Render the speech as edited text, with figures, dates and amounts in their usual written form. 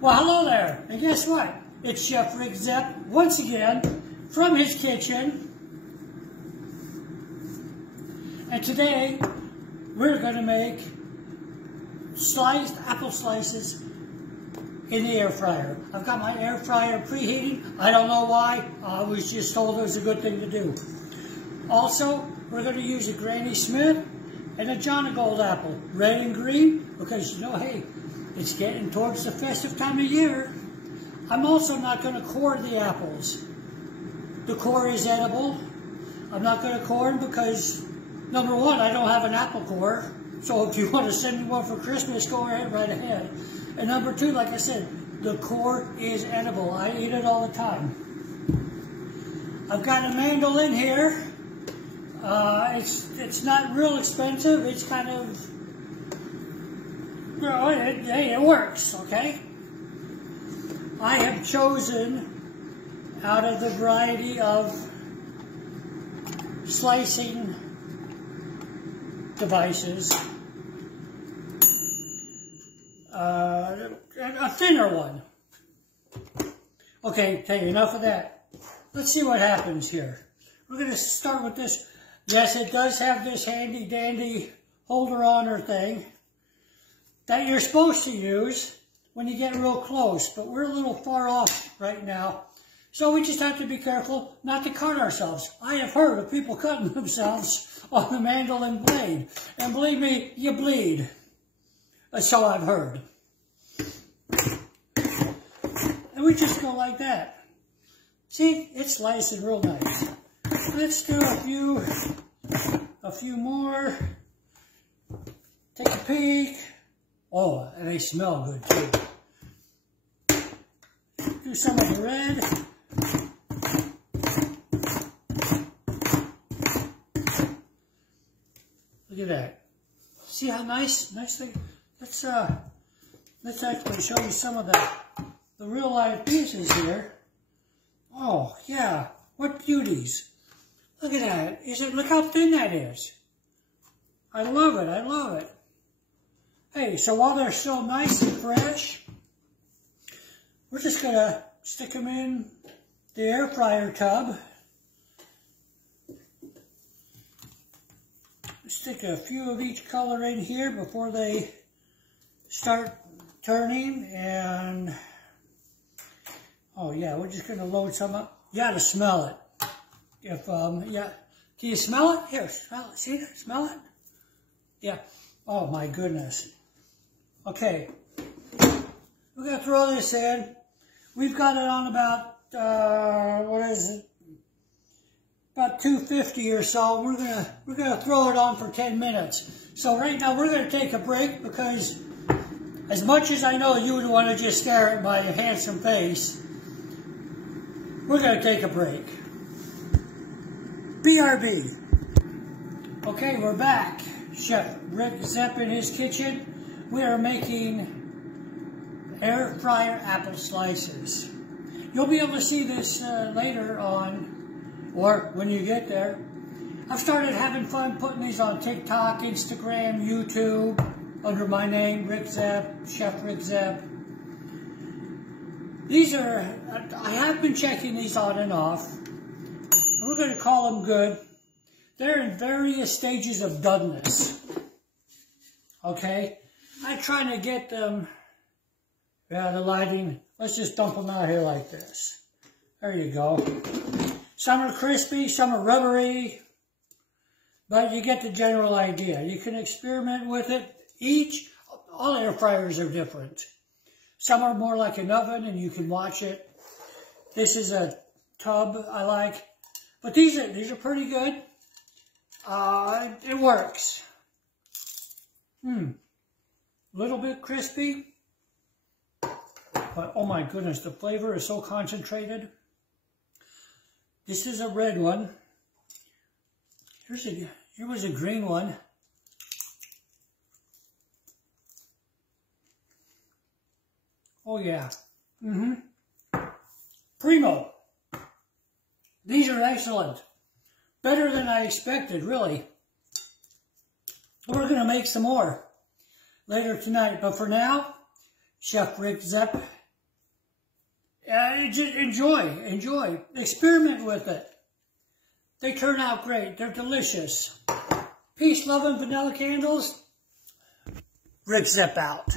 Well, hello there, and guess what? It's Chef Rick Zepp, once again, from his kitchen. And today, we're going to make sliced apple slices in the air fryer. I've got my air fryer preheating. I don't know why. I was just told it was a good thing to do. Also, we're going to use a Granny Smith and a Johnny Gold apple, red and green, because you know, hey, it's getting towards the festive time of year. I'm also not going to core the apples. The core is edible. I'm not going to core them because, number one, I don't have an apple core. So if you want to send me one for Christmas, go ahead, right ahead. And number two, like I said, the core is edible. I eat it all the time. I've got a mandolin here. It's not real expensive. It's kind of, you know, it works, okay? I have chosen out of the variety of slicing devices a thinner one. Okay, enough of that. Let's see what happens here. We're going to start with this. Yes, it does have this handy dandy holder on thing that you're supposed to use when you get real close, but we're a little far off right now. So we just have to be careful not to cut ourselves. I have heard of people cutting themselves on the mandolin blade. And believe me, you bleed. So I've heard. And we just go like that. See, it's slicing real nice. Let's do a few more. Take a peek. Oh, and they smell good too. Do some of the red. Look at that. See how nice they. Let's actually show you some of the real live pieces here. Oh yeah, what beauties! Look at that. Look how thin that is. I love it. I love it. Hey, so while they're still nice and fresh, we're just gonna stick them in the air fryer tub. Stick a few of each color in here before they start turning, and oh yeah, we're just gonna load some up. You gotta smell it. Yeah, do you smell it? Here, smell it. See, smell it? Yeah. Oh my goodness. Okay, we're gonna throw this in. We've got it on about what is it? About 250 or so. We're gonna throw it on for 10 minutes. So right now we're gonna take a break because as much as I know you would want to just stare at my handsome face, we're gonna take a break. BRB. Okay, we're back. Chef Rick Zepp in his kitchen. We are making air fryer apple slices. You'll be able to see this later on, or when you get there. I've started having fun putting these on TikTok, Instagram, YouTube, under my name, Rick Zepp, Chef Rick Zepp. These are, I have been checking these on and off. We're going to call them good. They're in various stages of doneness. Okay? I'm trying to get them, yeah, the lighting, let's just dump them out here like this. There you go. Some are crispy, some are rubbery, but you get the general idea. You can experiment with it. All air fryers are different. Some are more like an oven and you can watch it. This is a tub I like, but these are pretty good. It works. Little bit crispy, but oh my goodness, the flavor is so concentrated. This is a red one. Here was a green one. Oh yeah. Primo. These are excellent. Better than I expected, really. We're going to make some more later tonight, but for now, Chef Rick Zepp just enjoy. Experiment with it. They turn out great. They're delicious. Peace, love, and vanilla candles. Rick Zepp out.